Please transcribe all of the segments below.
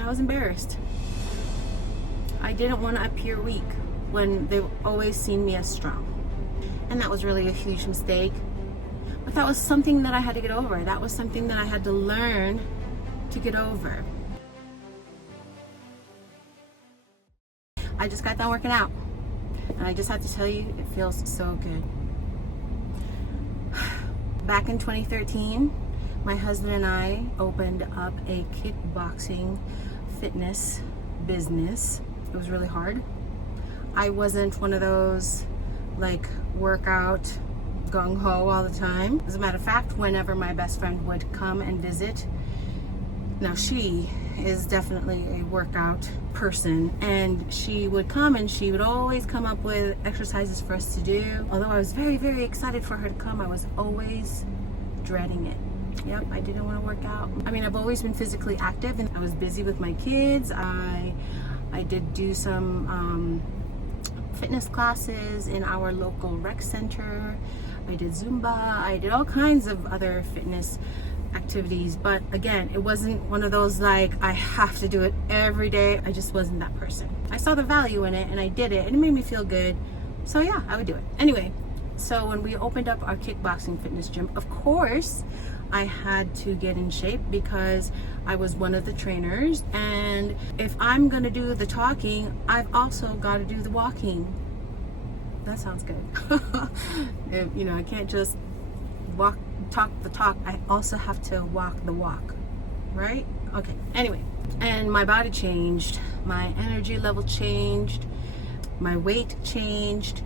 And I was embarrassed. I didn't want to appear weak when they've always seen me as strong. And that was really a huge mistake. But that was something that I had to get over. That was something that I had to learn to get over. I just got done working out. And I just have to tell you, it feels so good. Back in 2013, my husband and I opened up a kickboxing fitness business. It was really hard. I wasn't one of those like workout gung-ho all the time. As a matter of fact, whenever my best friend would come and visit, now she is definitely a workout person, and she would come and she would always come up with exercises for us to do. Although I was very, very excited for her to come, I was always dreading it. Yep, I didn't want to work out. I mean, I've always been physically active, and I was busy with my kids. I did do some fitness classes in our local rec center. I did Zumba. I did all kinds of other fitness activities, but again, it wasn't one of those like I have to do it every day. I just wasn't that person. I saw the value in it and I did it, and it made me feel good. So yeah, I would do it. Anyway, so when we opened up our kickboxing fitness gym, of course, I had to get in shape because I was one of the trainers, and if I'm gonna do the talking, I've also got to do the walking. That sounds good. You know, I can't just talk the talk. I also have to walk the walk, right? Okay, anyway, and my body changed, my energy level changed, my weight changed,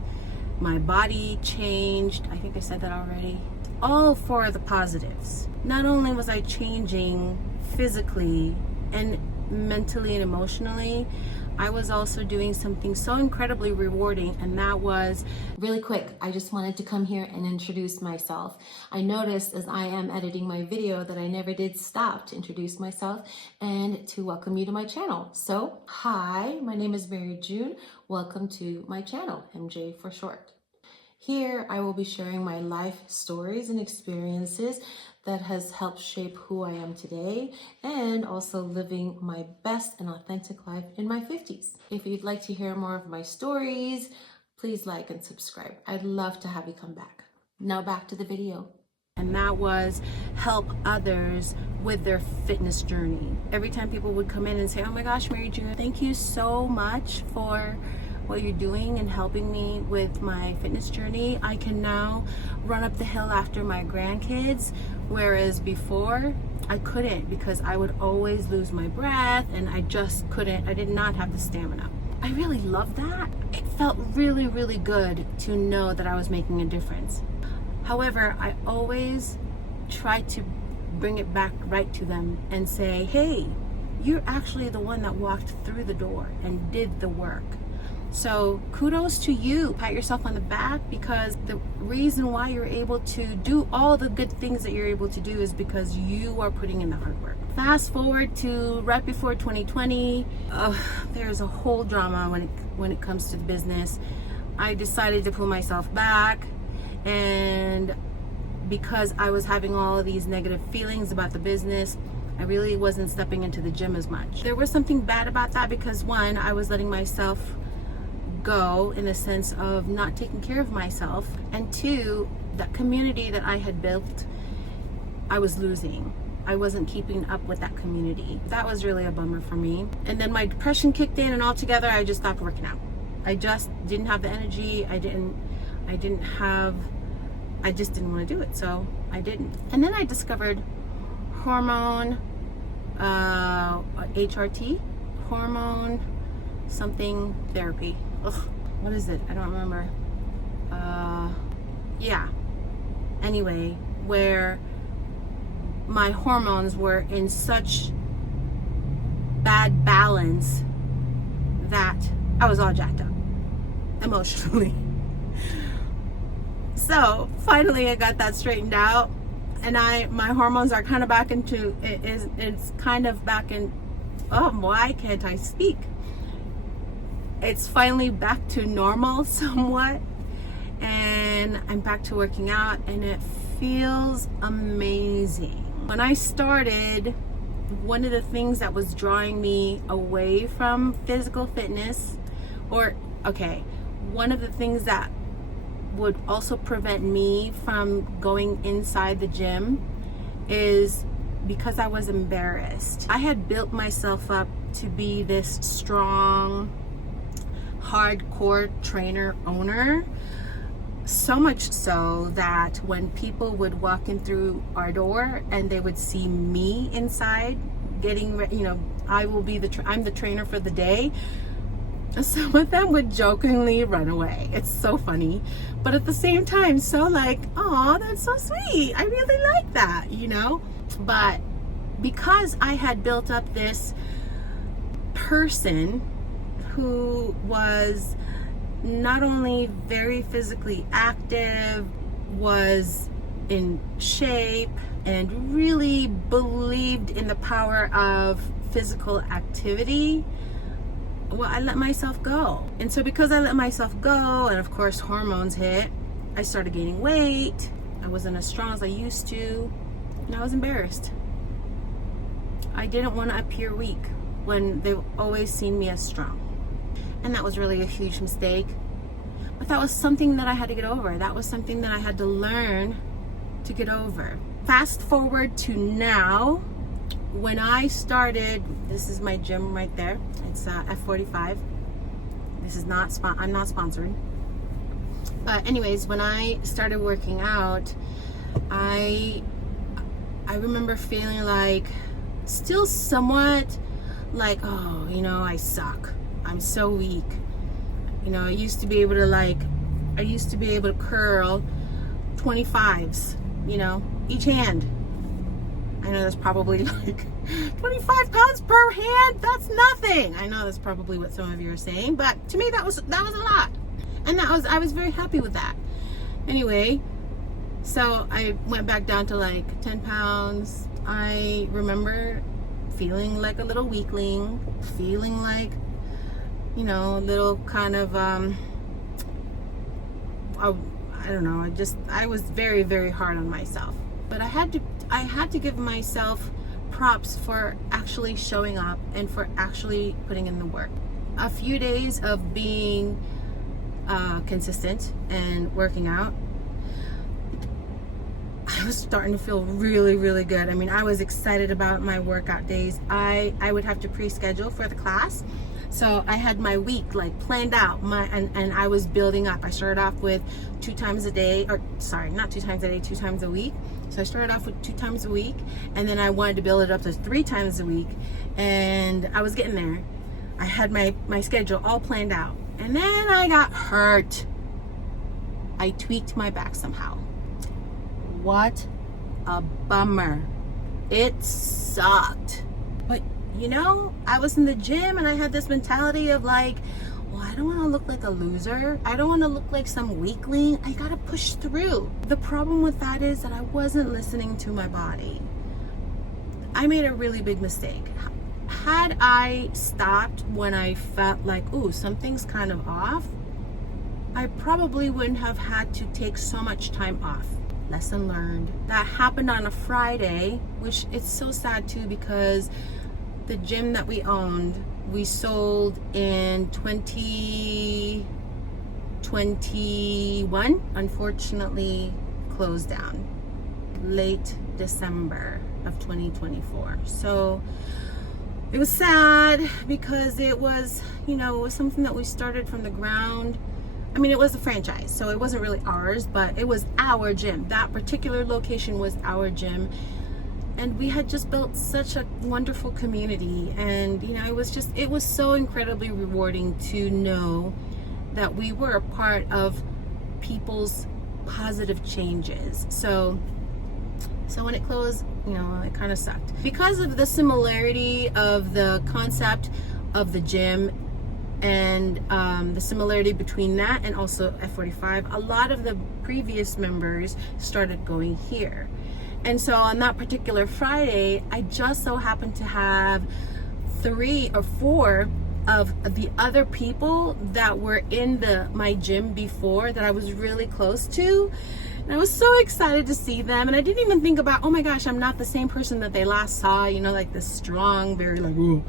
my body changed. I think I said that already. All for the positives. Not only was I changing physically and mentally and emotionally, I was also doing something so incredibly rewarding, and that was really quick. I just wanted to come here and introduce myself. I noticed as I am editing my video that I never did stop to introduce myself and to welcome you to my channel. So, hi, my name is Mary June. Welcome to my channel, MJ for short. Here, I will be sharing my life stories and experiences that has helped shape who I am today, and also living my best and authentic life in my 50s. If you'd like to hear more of my stories, please like and subscribe. I'd love to have you come back. Now back to the video. And that was help others with their fitness journey. Every time people would come in and say, oh my gosh, Mary June, thank you so much for what you're doing and helping me with my fitness journey. I can now run up the hill after my grandkids, whereas before I couldn't, because I would always lose my breath and I just couldn't. I did not have the stamina. I really loved that. It felt really, really good to know that I was making a difference. However, I always try to bring it back right to them and say, hey, you're actually the one that walked through the door and did the work. So kudos to you. Pat yourself on the back, because the reason why you're able to do all the good things that you're able to do is because you are putting in the hard work. Fast forward to right before 2020, there's a whole drama when it comes to the business. I decided to pull myself back, and because I was having all of these negative feelings about the business, I really wasn't stepping into the gym as much. There was something bad about that because, one, I was letting myself go in the sense of not taking care of myself, and two, that community that I had built, I was losing. I wasn't keeping up with that community. That was really a bummer for me. And then my depression kicked in, and altogether I just stopped working out. I just didn't have the energy. I just didn't want to do it, so I didn't. And then I discovered hormone HRT, hormone something therapy. Ugh, what is it? I don't remember. Yeah. Anyway, where my hormones were in such bad balance that I was all jacked up emotionally. So finally I got that straightened out, and my hormones are kind of back into it's kind of back in, oh, why can't I speak? It's finally back to normal somewhat, and I'm back to working out, and it feels amazing. When I started one of the things that was drawing me away from physical fitness, one of the things that would also prevent me from going inside the gym is because I was embarrassed. I had built myself up to be this strong, hardcore trainer owner, so much so that when people would walk in through our door and they would see me inside getting, I'm the trainer for the day, some of them would jokingly run away. It's so funny, but at the same time, so like, oh, that's so sweet. I really like that, But because I had built up this person who was not only very physically active, was in shape, and really believed in the power of physical activity, well, I let myself go. And so because I let myself go, and of course hormones hit, I started gaining weight. I wasn't as strong as I used to, and I was embarrassed. I didn't want to appear weak when they've always seen me as strong. And that was really a huge mistake. But that was something that I had to get over. That was something that I had to learn to get over. Fast forward to now, when I started, this is my gym right there. It's F45. This is not, I'm not sponsored. But anyways, when I started working out, I remember feeling like, still somewhat like, oh, I suck. I'm so weak. I used to be able to curl 25s, each hand. I know that's probably like 25 pounds per hand. That's nothing. I know that's probably what some of you are saying, but to me that was a lot. And I was very happy with that. Anyway, so I went back down to like 10 pounds. I remember feeling like a little weakling, feeling like, little kind of, I don't know, I was very, very hard on myself. But I had to give myself props for actually showing up and for actually putting in the work. A few days of being consistent and working out, I was starting to feel really, really good. I mean, I was excited about my workout days. I would have to pre-schedule for the class. So I had my week like planned out, and I was building up. I started off with 2 times a day, or sorry, not 2 times a day, 2 times a week. So I started off with 2 times a week, and then I wanted to build it up to 3 times a week, and I was getting there. I had my schedule all planned out, and then I got hurt. I tweaked my back somehow. What a bummer. It sucked. But I was in the gym and I had this mentality of like, well, I don't want to look like a loser. I don't want to look like some weakling. I gotta push through. The problem with that is that I wasn't listening to my body. I made a really big mistake. Had I stopped when I felt like, ooh, something's kind of off, I probably wouldn't have had to take so much time off. Lesson learned. That happened on a Friday, which it's so sad too, because the gym that we owned, we sold in 2021, unfortunately closed down late December of 2024. So it was sad because it was, it was something that we started from the ground. I mean, it was a franchise, so it wasn't really ours, but it was our gym. That particular location was our gym. And we had just built such a wonderful community. And, it was so incredibly rewarding to know that we were a part of people's positive changes. So when it closed, it kind of sucked. Because of the similarity of the concept of the gym and the similarity between that and also F45, a lot of the previous members started going here. And so on that particular Friday, I just so happened to have 3 or 4 of the other people that were in my gym before that I was really close to. And I was so excited to see them. And I didn't even think about, oh my gosh, I'm not the same person that they last saw, you know, like this strong, very like, ooh,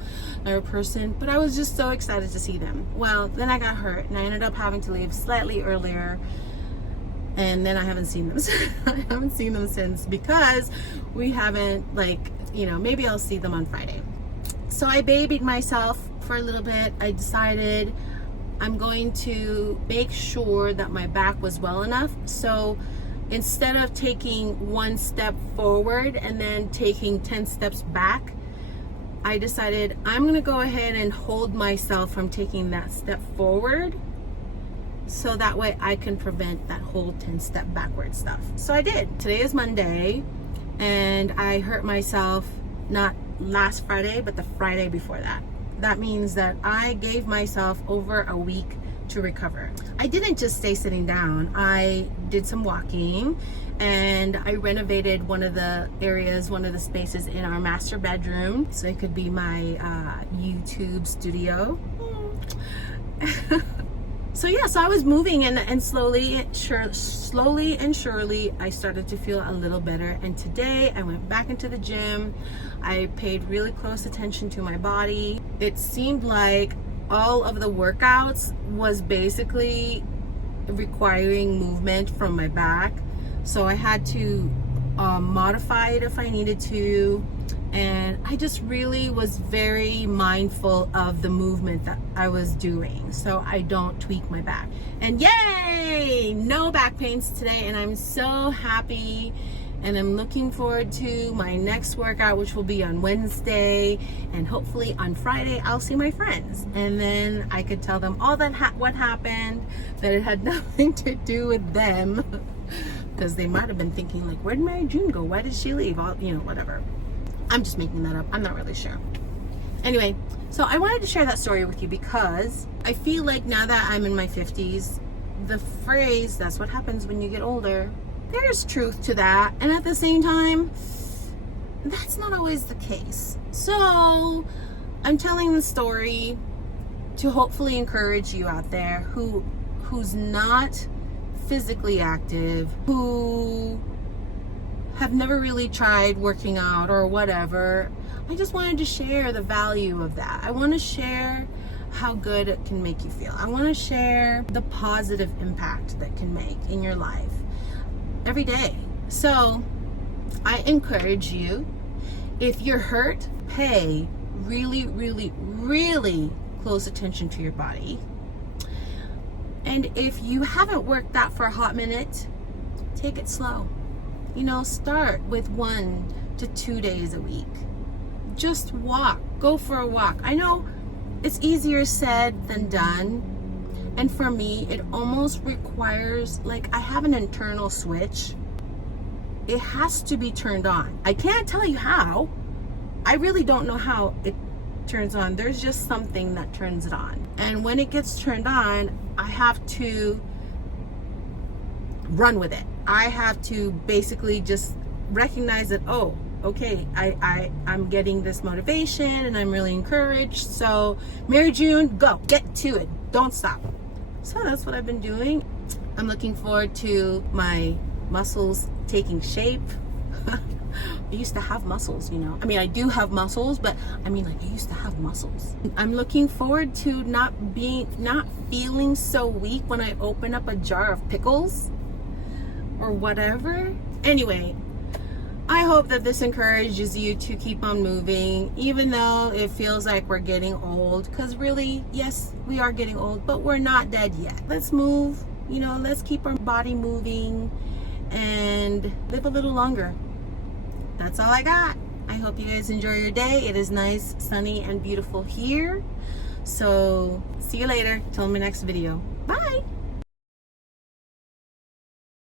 person. But I was just so excited to see them. Well, then I got hurt and I ended up having to leave slightly earlier. And then I haven't seen them. I haven't seen them since, because we haven't, like, you know, maybe I'll see them on Friday. So I babied myself for a little bit. I decided I'm going to make sure that my back was well enough. So instead of taking one step forward and then taking 10 steps back, I decided I'm going to go ahead and hold myself from taking that step forward, so that way I can prevent that whole 10 step backward stuff. So I did. Today is Monday, and I hurt myself not last Friday, but the Friday before that. That means that I gave myself over a week to recover. I didn't just stay sitting down. I did some walking, and I renovated one of the areas, one of the spaces in our master bedroom, so it could be my YouTube studio. So yeah, so I was moving, and slowly and surely I started to feel a little better. And today I went back into the gym. I paid really close attention to my body. It seemed like all of the workouts was basically requiring movement from my back. So I had to modify it if I needed to. And I just really was very mindful of the movement that I was doing, so I don't tweak my back. And yay, no back pains today, and I'm so happy. And I'm looking forward to my next workout, which will be on Wednesday, and hopefully on Friday I'll see my friends, and then I could tell them all that what happened, that it had nothing to do with them, because they might have been thinking like, where did Mary June go? Why did she leave? All, you know, whatever. I'm just making that up. I'm not really sure. Anyway, so I wanted to share that story with you because I feel like now that I'm in my 50s, the phrase, that's what happens when you get older, there's truth to that. And at the same time, that's not always the case. So I'm telling the story to hopefully encourage you out there who's not physically active, who have never really tried working out or whatever. I just wanted to share the value of that. I want to share how good it can make you feel. I want to share the positive impact that can make in your life every day. So I encourage you, if you're hurt, pay really, really, really close attention to your body. And if you haven't worked out for a hot minute, take it slow. You know, start with 1 to 2 days a week. Just walk, go for a walk. I know it's easier said than done. And for me, it almost requires, like, I have an internal switch. It has to be turned on. I can't tell you how. I really don't know how it turns on. There's just something that turns it on. And when it gets turned on, I have to run with it. I have to basically just recognize that, oh, okay, I'm getting this motivation and I'm really encouraged. So Mary June, go, get to it. Don't stop. So that's what I've been doing. I'm looking forward to my muscles taking shape. I used to have muscles, you know. I mean, I do have muscles, but I mean, like, I used to have muscles. I'm looking forward to not feeling so weak when I open up a jar of pickles or whatever. Anyway, I hope that this encourages you to keep on moving, even though it feels like we're getting old, because really, yes, we are getting old, but we're not dead yet. Let's move, you know, let's keep our body moving and live a little longer. That's all I got. I hope you guys enjoy your day. It is nice, sunny, and beautiful here. So see you later till my next video. Bye.